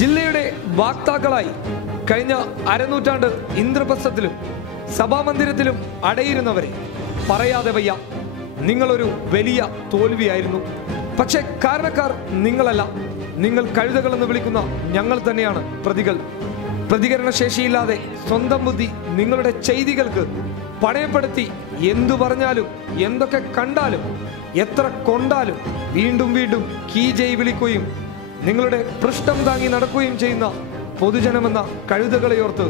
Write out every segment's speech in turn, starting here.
ജില്ലയുടെ വാക്താക്കളായി കഴിഞ്ഞ അരനൂറ്റാണ്ട് ഇന്ദ്രപ്രസ്ഥത്തിലും സഭാമന്ദിരത്തിലും അടയിരുന്നവരെ പറയാതെ വയ്യ. നിങ്ങളൊരു വലിയ തോൽവിയായിരുന്നു. പക്ഷേ കാരണക്കാർ നിങ്ങളല്ല. നിങ്ങൾ കഴുതകളെന്ന് വിളിക്കുന്ന ഞങ്ങൾ തന്നെയാണ് പ്രതികൾ. പ്രതികരണശേഷിയില്ലാതെ സ്വന്തം ബുദ്ധി നിങ്ങളുടെ ചെയ്തികൾക്ക് പണയപ്പെടുത്തി എന്തു പറഞ്ഞാലും എന്തൊക്കെ കണ്ടാലും എത്ര കൊണ്ടാലും വീണ്ടും വീണ്ടും കീ ജയ് വിളിക്കുകയും നിങ്ങളുടെ പൃഷ്ഠം താങ്ങി നടക്കുകയും ചെയ്യുന്ന പൊതുജനമെന്ന കഴുതകളെയോർത്ത്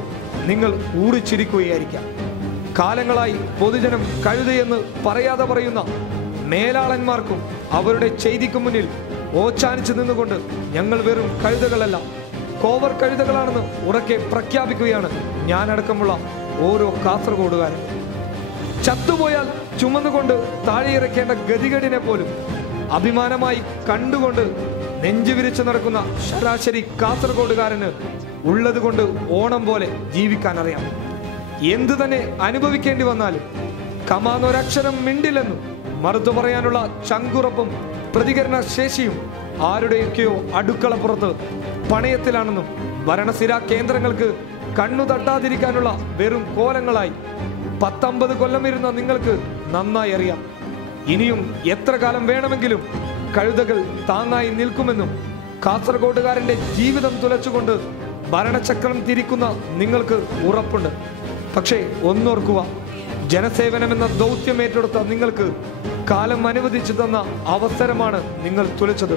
നിങ്ങൾ ഊറിച്ചിരിക്കുകയായിരിക്കാം. കാലങ്ങളായി പൊതുജനം കഴുതയെന്ന് പറയാതെ പറയുന്ന മേലാളന്മാർക്കും അവരുടെ ചെയ്തിക്ക് മുന്നിൽ ഓച്ചാനിച്ചു നിന്നുകൊണ്ട് ഞങ്ങൾ വെറും കഴുതകളല്ല കോവർ കഴുതകളാണെന്ന് ഉറക്കെ പ്രഖ്യാപിക്കുകയാണ് ഞാനടക്കമുള്ള ഓരോ കാസർഗോഡുകാരൻ ചത്തുപോയാൽ ചുമന്നുകൊണ്ട് താഴെയിറക്കേണ്ട ഗതികേടിനെ പോലും അഭിമാനമായി കണ്ടുകൊണ്ട് നെഞ്ചു വിരിച്ചു നടക്കുന്ന ശരാശരി കാസർഗോഡുകാരന് ഉള്ളത് കൊണ്ട് ഓണം പോലെ ജീവിക്കാൻ അറിയാം എന്തു തന്നെ അനുഭവിക്കേണ്ടി വന്നാലും കമാന്നൊരക്ഷരം മിണ്ടില്ലെന്നും മറുത്തു പറയാനുള്ള ചങ്കുറപ്പും പ്രതികരണ ശേഷിയും ആരുടെയൊക്കെയോ അടുക്കളപ്പുറത്ത് പണയത്തിലാണെന്നും ഭരണസിര കേന്ദ്രങ്ങൾക്ക് കണ്ണു തട്ടാതിരിക്കാനുള്ള വെറും കോലങ്ങളായി പത്തമ്പത് കൊല്ലം ഇരുന്ന നിങ്ങൾക്ക് നന്നായി അറിയാം. ഇനിയും എത്ര കാലം വേണമെങ്കിലും കഴുതകൾ താങ്ങായി നിൽക്കുമെന്നും കാസർഗോഡുകാരന്റെ ജീവിതം തുലച്ചുകൊണ്ട് ഭരണചക്രം തിരിക്കുന്ന നിങ്ങൾക്ക് ഉറപ്പുണ്ട്. പക്ഷേ ഒന്നോർക്കുക ജനസേവനമെന്ന ദൗത്യം ഏറ്റെടുത്ത നിങ്ങൾക്ക് കാലം അനുവദിച്ചു തന്ന അവസരമാണ് നിങ്ങൾ തുലച്ചത്.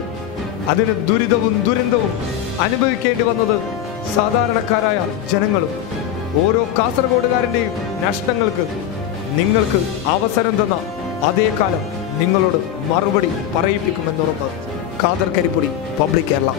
അതിന് ദുരിതവും ദുരന്തവും അനുഭവിക്കേണ്ടി വന്നത് സാധാരണക്കാരായ ജനങ്ങളും ഓരോ കാസർഗോഡുകാരന്റെയും നഷ്ടങ്ങൾക്ക് നിങ്ങൾക്ക് അവസരം തന്ന അതേ കാലം. നിങ്ങളോട് മറുപടി പറയിപ്പിക്കുമെന്നുറപ്പ് ഖാദർ കരിപ്പൊടി പബ്ലിക് കേരള.